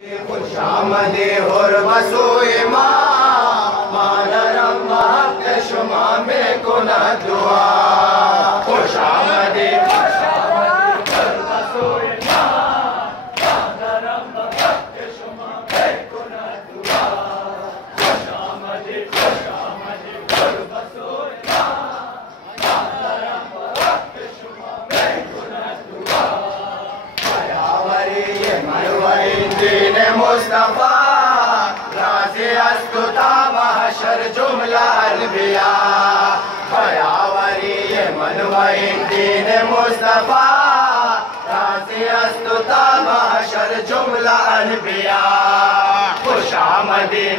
खुशामदे हुर बसोए मादरम महक शुमा में कुना दुआ खुशामदे मुस्तफा राज़े अस्तुता महशर जुमला अलबिया खयावरी ये मनवाइन दीन मुस्तफा राज़े अस्तुता महशर जुमला अलबिया खुशामदीन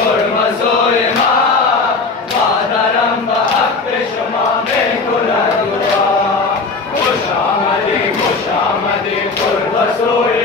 हुर मज़ोए मादरम बहक शुमा में कुना दुआ खुशामदीन हुर मज़ोए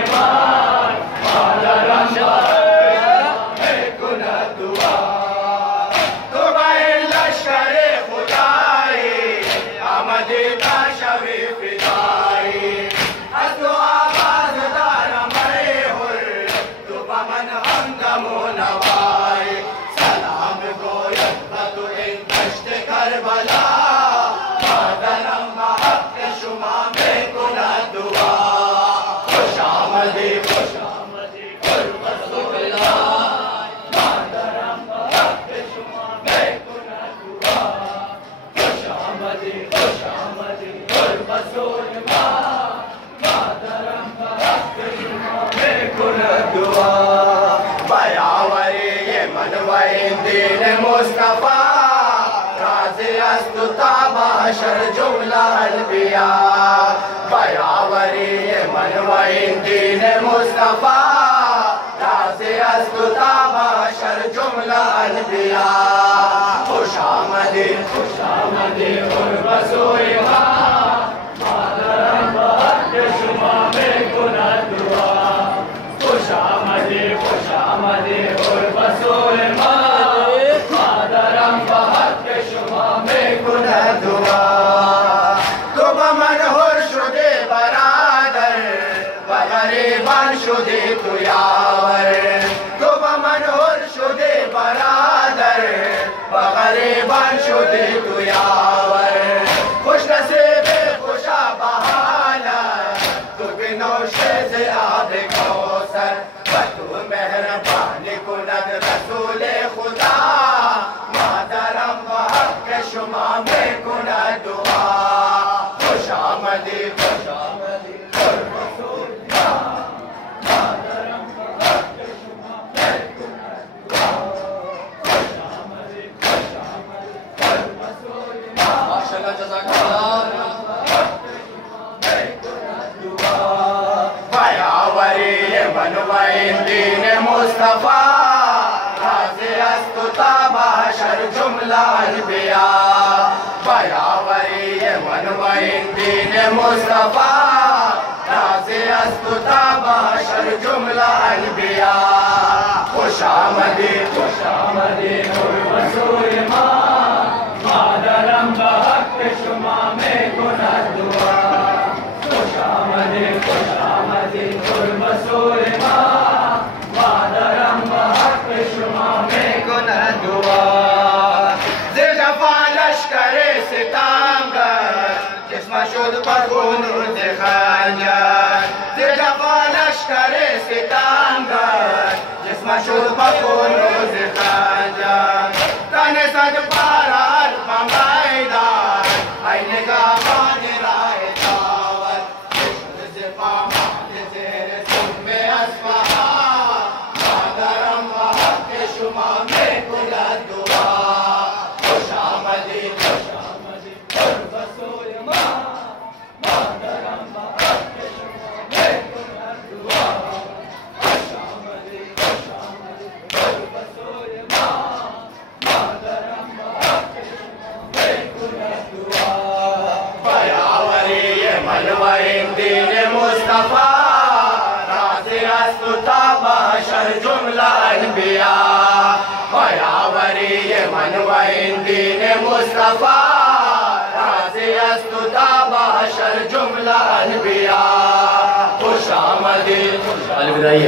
मुस्तफा राज़े अस्तुता महशर जुमला अलबिया बयावरी मनवाइन दीन मुस्तफा राज़े अस्तुता महशर जुमला अलबिया खुशामदीन हुर बसोए मादरम बहक शुमा में कुना दुआ खुशामदीन हुर बसोए शुदे तु यावर तो मनोर शुदे बरादर बगरीबन शुदे तु यावर खुश नसीबे खुशा बहाना तू बिनौशे से आब कौसर तू मेहरबानी कुनद रसूले खुदा मादरम बहक शुमा में कुना दुआ खुशामदी मुस्तफा राज़े अस्तुता महशर जुमला अलबिया बयावरी मनवाइन दीन मुस्तफा राज़े अस्तुता महशर जुमला अलबिया खुशामदीन हुर मज़ोए मादरम बहक शुमा में कुना दुआ खुशामदीन हुर मज़ोए शुद बखून खांजर जिजफा लश्करे सितमगर जिस्म शुद बखून खांजर तन सज पारार मैदान आईने का राय दावर से पामा जेर सुमे अस्फहा मादरम बहक शुमा में कुना दुआ खुशामदीन हुर बसोए मुस्तफा राज़े अस्तुता महशर जुमला अलबिया बयावरी मनवाइन दीन मुस्तफा राज़े अस्तुता महशर जुमला अलबिया खुशामदीन अलविदाई।